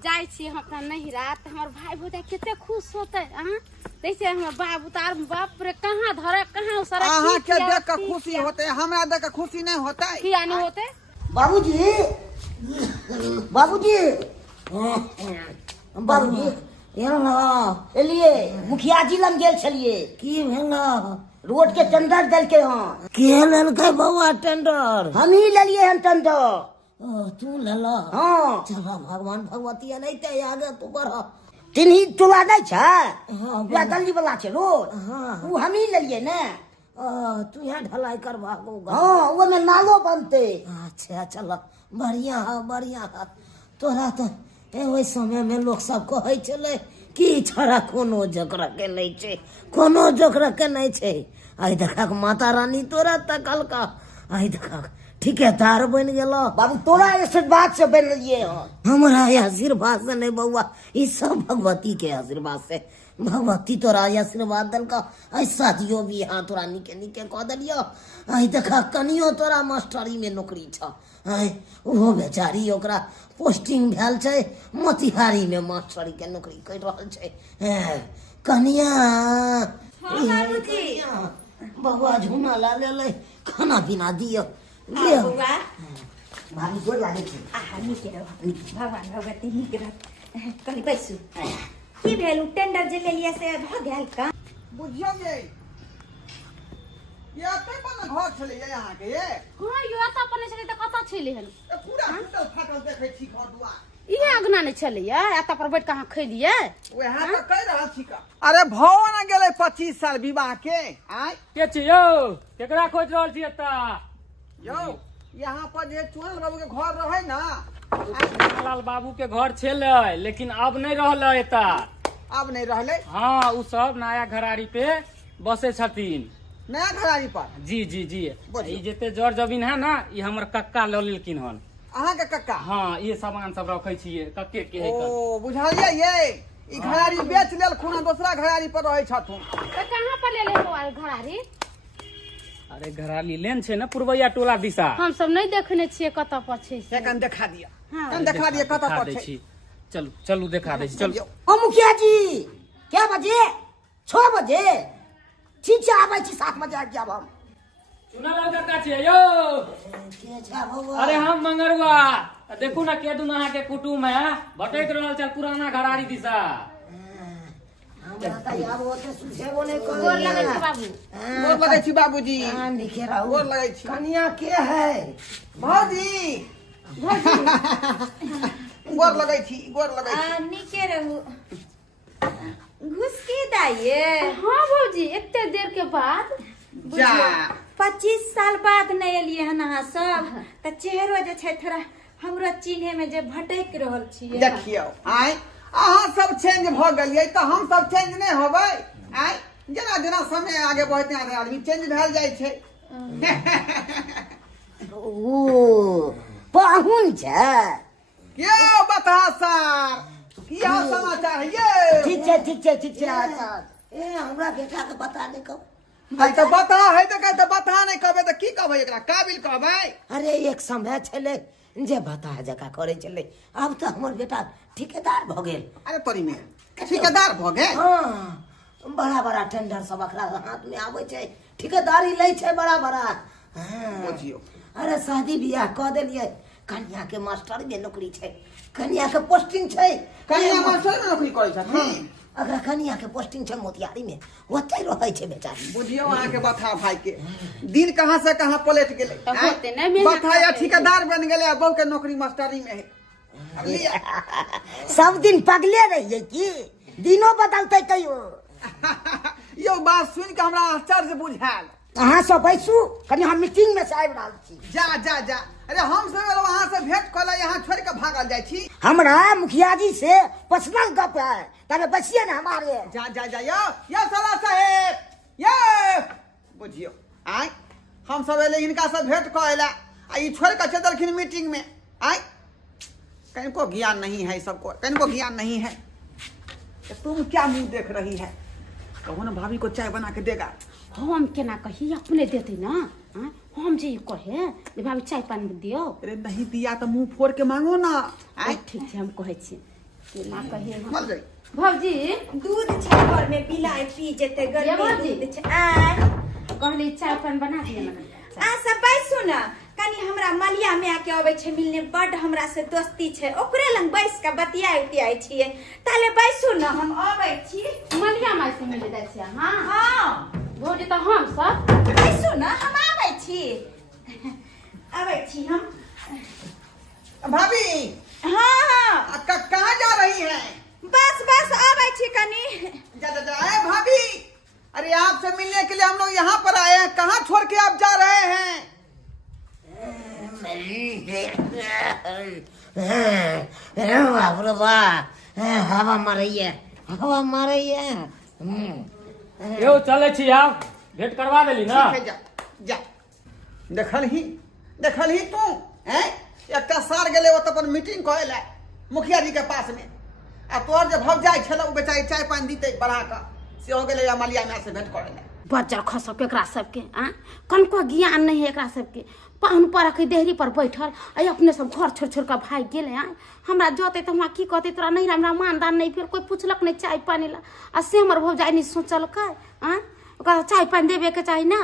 जाय छी हम अपना नहिरा त हमर भाई भौजाई कते खुश होते अहाँ देखिए हमर बाबू तार बाप रे कहाँ धरे कहाँ उसरा अहाँ के देख के खुशी होते हमरा देख के खुशी नहीं होते किया नहीं होते बाबूजी बाबूजी बाबूजी एलिए मुखिया जी लग गेल छलिए की भेल रोड के टेंडर देलके हँ के लेलकै बौआ टेंडर हम ही लेलिए हन टेंडर तू लेला हाँ चल भगवान भगवती एनाहिते आगे तू बढ़ तिन्ही टोला नहीं छै हाँ, या गली वाला छै रोड हाँ। वो हम ही लेलिए ने तू यहाँ ढलाई करवा हाँ वो में नालो बनते अच्छा चल बढ़िया है बढ़िया है तोरा तो ओहि समय में लोग सब कहै छलै कि छोरा कोनो जोकरा के नहीं छै कोनो जोकरा के नहीं छै आई देखा माता रानी तोरा तकलका आई देखा ठिकेदार बन गेलो बाबू तोरा आशीर्वाद से बन लिए हँ हमरा आशीर्वाद से नहीं बउआ ई सब भगवती के आशीर्वाद से भगवती तोरा आशीर्वाद देलका ऐसा दियो भी हाँ तोरा निके निके कह दिलियो आई देखा कनियो तोरा मास्टरी में नौकरी छ आई ओहो बेचारी ओकरा पोस्टिंग भेल छै मोतिहारी में मास्टरी के नौकरी कर रहल छै कनिया बउआ झुमा ला ले खाना पीना दियो भाभी गोर लागे छै भगवान भगवती नीक रहत कनी बैसू की भेल टेंडर जे लेलिए से भ गेल का बुझियो ये एते कोन घर छले यहाँ के ये हां यो त अपने छले त कत छले हन पूरा टूटल फाटल देखे छी घर दुआर इहे अगना नहीं छले एत पर बैठ के अहाँ खैलिए वहाँ तो कह रहा छी का अरे भवन गेले 25 साल विवाह के आय के छी यौ केकरा खोज रहल छी एता यो यहाँ पर जे चुनल बाबू के घर रहे ना लाल बाबू के घर छलै लेकिन अब नहीं रहल एता अब नहीं रहले हाँ उ सब नया घरारी पे बसे छथिन नया घरारी पर जी जी जी बोलिए। ई जेते जड़ जमीन है ना ई हमर कक्का ल लेलकिन हन अहाँ के कक्का हाँ ये सामान सब रखे छिए कक्के के है ओ बुझालिए ये ई घरारी बेच लेल खुना दूसरा घरारी पर रहे छथुन त कहां पर ले ले मोबाइल घरारी अरे घराली लेन छै ना पुरवैया टोला दिशा हम सब नहीं देखने छिए कत पर छै से एखन देखा दिया हाँ। कन देखा दिया कत देखा पर दै छै छी चलू चलू देखा दै छी चलू ओ मुखिया जी क्या बजे 6 बजे ठीक छै आबै छी 7 बजे आबि जाब हम सुना लाल काका छियै यौ अरे हम मंगरुआ देखू ना के दुना के कुटुम है भटक रहल छै पुराना घरारी दिशा गोर लगै छै बाबू गोर लगै छी बाबूजी लिखे रहू गोर लगै छी कनिया के है भौजी गोर लगै छी नीके रहू घुस के दाइए हां भौजी एते देर के बाद जा 25 साल बाद नहीं एलिए हन अहाँ सब त चेहरो जे छै थोड़ा हमरो चिन्हे में जे भटक रहल छियै देखियो आय अहाँ सब चेंज भ गेलियै त हम सब चेंज नहीं होबै आय जेना जेना समय आगे बढ़ते आगे आदमी चेंज भेल जाइ छै ओ पाहुन छै क्यों बता सर क्या समाचार है ये ठीक छै ए हमरा बेटा के बता दे कब भाई तो बता है तो कहते बता नहीं कहबे तो की कहबे एकरा काबिल कहबे अरे एक समय छले जे बता जका करे चले अब तो हमर बेटा ठेकेदार भ गेल अरे तोरी में ठेकेदार भ गए हाँ बड़ा बड़ा टेंडर सब अकरा हाथ में आवे छै ठेकेदारी ले छै बड़ा बड़ा हाँ। बुझियो अरे शादी बियाह क देलिए कन्या के मास्टर में नौकरी छै कन्या के पोस्टिंग छै कन्या मास्टर में नौकरी करे छथिन अगर कन्या के पोस्टिंग छै मोतिहारी में ओते रहै छै बेचारी बुझियो अहाँ के बता भाई के दिन कहां से कहां पलट गेले तो होते नहीं मेहनत बता या करते। ठेकेदार बन गेले बहु के नौकरी मास्टरी में है अब लिया। सब दिन पगले रहिए की दिनो बदलते कहियो यो बात सुन के हमरा आश्चर्य बुझायल अहाँ सब बैसू कनी हम मीटिंग में से आबि रहल छी जा अरे हम सब वहां से भेंट कला यहाँ छोड़ के भागल जाय छी हमरा मुखिया जी से पर्सनल गप है तबे बसिए ना हमारे जा यो साला साहेब ये बुझियो आय हम सब एले इनका से भेंट कला आ ई छोड़ के चलखिन मीटिंग में आय कहीं को ज्ञान नहीं है, सबको कहीं को ज्ञान नहीं है। तो तुम क्या मुंह देख रही है? कहो ना भाभी को चाय बना के देगा। हम केना कही, अपने देते ना। हाँ? हम जे कहे जे भाभी चाय पानी दियो। अरे नहीं दिया तो मुंह फोड़ के मांगो ना। ठीक है, हम कहे छी केना कहे हम। मर गई भौजी दूध छै घर में पिलाए पी जेते ये गर्मी बाजी। दूध छै। आ कहली चाय पानी बना दिए ना। सब बैसू ना, कनी हमरा मलिया में आके आवे छै मिलने, बड हमरा से दोस्ती छै, ओकरे लंग बैस के बतियाई उतियाई छिए। ताले बैसू ना, हम आबै छी। मलिया माई से मिले जाय छै। हां हां भौजी तो हम सब बैसू ना, हम आबै छी। आबै छी हम। भाभी हां कहाँ जा रही है? बस बस आबै छी कनी। जा आए भाभी। अरे आपसे मिलने के लिए हम लोग यहाँ पर आए हैं, कहाँ छोड़ के आप जा रहे हैं? हवा मारैया, हवा मारैया। यो चले छी आप भेंट करवा देली ना। ठीक है, जा जा। देखल ही तू हैं? एक सार गेले वो तो अपन मीटिंग कहले मुखिया जी के पास में, आ तोर जे भग जाय छल उ बेचारी चाय पानी दीते बढ़ा का से हो गेले मलिया में से भेंट करे ले। बच्चा खसक एकरा सबके कनको ज्ञान नहीं है एकरा सबके। पाहुन पर रखी देहरी पर बैठल आई अपने सब घर छोड़ छोड़ के भाग गेले। हमरा जोते तो हमरा की कहते, तोरा नहीं हमरा मानदान नहीं, फिर कोई पूछलक नहीं चाय पानी ला। आ से हमर भौजाई नहीं सोचल का ओकरा चाय पानी देवे के चाही ना।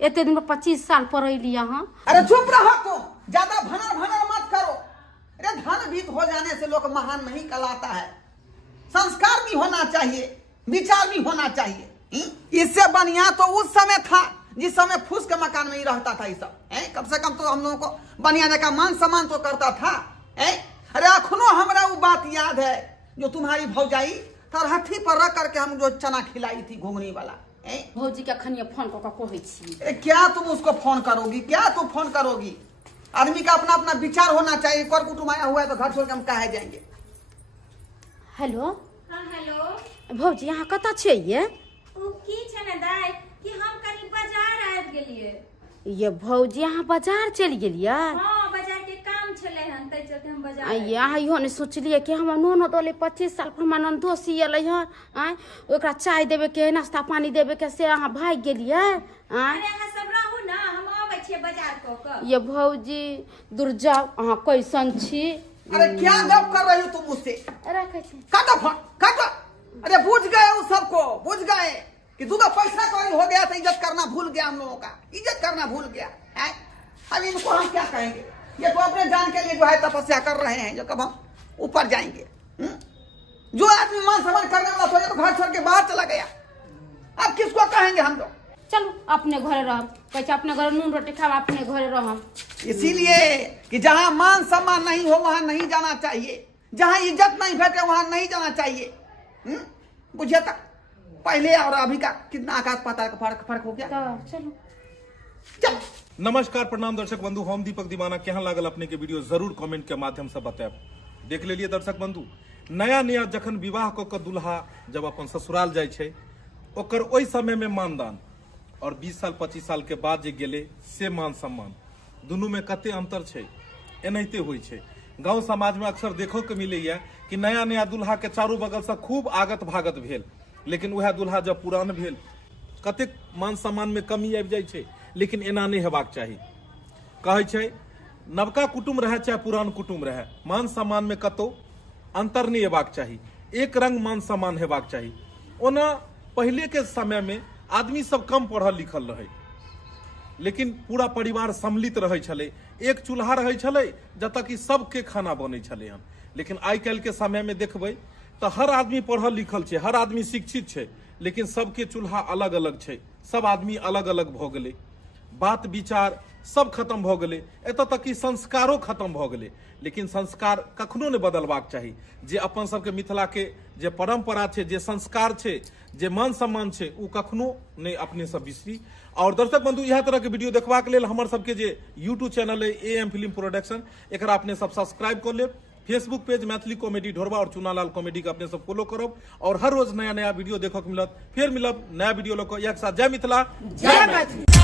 एते दिन में 25 साल पर अइली हां। अरे चुप रहो तुम, ज्यादा भनर भनर मत करो। अरे धन भीत हो जाने से लोग महान नहीं कहलाता है। संस्कार भी होना चाहिए, विचार भी होना चाहिए। इससे बढ़िया तो उस समय था जिस समय फूस के मकान में ही रहता था। ये सब कम से कम तो हम लोगों को बढ़िया जगह मान सम्मान तो करता था। अरे अखनो हमरा वो बात याद है जो तुम्हारी भौजाई तरहठी पर रख करके हम जो चना खिलाई थी घुंगनी वाला। भौजी के खनिया फोन क कहै छी। क्या तुम उसको फोन करोगी? क्या तुम फोन करोगी? आदमी का अपना अपना विचार होना चाहिए। कर कुटुम आया हुआ है तो घर छोड़ के हम कहे जाएंगे। हेलो हाँ हेलो। भौजी यहाँ कतऽ छियै? ओ की छै ने दाय कि हम कनी बाजार आबि गेलिए। ये भौजी यहाँ बाजार चलि गेलियै? हाँ बाजार के काम छले हन, तै चलते हम बाजार आबि गेलिए। यहाँ इहो ने सोचलिए कि हम नोनो दोले 25 साल पर हमर नंदोसी अलै हन। ओकरा चाय देवे के नाश्ता पानी देवे के से अहाँ भाग गेलियै। अरे अहाँ सब रहू ना, हम आबै छियै बाजार क के। ये भौजी दूर जाओ, अहाँ कैसन छी? अरे क्या गप कर रही हो तुम मुझसे? रखे छी काटो फोन काटो। अरे बुझ गए उस सबको, बुझ गए कि दूध पैसा कौड़ी हो गया तो इज्जत करना भूल गया। हम लोगों का इज्जत करना भूल गया है। अब इनको हम क्या कहेंगे? ये तो अपने जान के लिए जो है तपस्या कर रहे हैं, जो कब हम ऊपर जाएंगे। जो आदमी मान सम्मान करने वाला सोचे तो घर छोड़ के बाहर चला गया। अब किसको कहेंगे हम लोग? चलो अपने घरे रह, कैसे अपने घर नून रोटी खावा, अपने घरे रह। इसीलिए कि जहाँ मान सम्मान नहीं हो वहां नहीं जाना चाहिए, जहाँ इज्जत नहीं भेटे वहां नहीं जाना चाहिए। बुझे तक पहले और अभी का कितना आकाश पाताल का फर्क हो गया। चलो चल। नमस्कार प्रणाम दर्शक बंधु, हम दीपक दीवाना केहन लागल अपने के वीडियो जरूर कमेंट के माध्यम से बताएब। देख लेलिए दर्शक बंधु, नया जखन विवाह क के दुल्हा जब अपन ससुराल जाय छै ओकर ओहि समय में मानदान और 20 साल 25 साल के बाद जे गेले से मान सम्मान दुनू में कते अंतर छै। एनाहिते होइ छै गांव समाज में अक्सर देखो के मिलैया कि नया दुल्हा के चारू बगल से खूब आगत भागत भेल, लेकिन वह दुल्हा जब पुरान भेल कतेक मान सम्मान में कमी आबि जाइ छै। लेकिन एना नहीं हेबाक चाही। कहै छै नवका कुटुम रहे चाहे पुरान कुटुम रहे, मान सम्मान में कतौ अंतर नहीं हेबाक चाही, एक रंग मान सम्मान हेबाक चाही। ओना पहले के समय में आदमी सब कम पढ़ल लिखल रहे, लेकिन पूरा परिवार सम्मिलित रहे छले, एक चूल्हा रहे छले जतऽ कि सबके खाना बनै छले हन। लेकिन आइ काल्हि के समय में देखबै तो हर आदमी पढ़ल लिखल छै, हर आदमी शिक्षित छै, लेकिन सबके चूल्हा अलग अलग छै, सब आदमी अलग अलग भऽ गेलै, बात विचार सब खत्म भऽ गेलै, एतऽ तक कि संस्कारो खत्म भऽ गेलै। लेकिन संस्कार कखनो नहि बदलबाक चाही। जे अपन सबके मिथिला के जे परंपरा छै, जे संस्कार छै, जे मान सम्मान छै, ओ कखनो नहि अपने सब बिसरी। और दर्शक बंधु, इएह तरह के वीडियो देखबाक लेल हमर सबके जे यूट्यूब चैनल है AM फिल्म प्रोडक्शन, एकरा अपने सब सब्सक्राइब कर लेब। फेसबुक पेज मैथिली कॉमेडी ढोरबा और चुनालाल कॉमेडी के अपने सब फॉलो करब और हर रोज नया वीडियो देखो के मिलत। फिर मिलब नया वीडियो लोग एक साथ। जय मिथिला, जय मैथिली।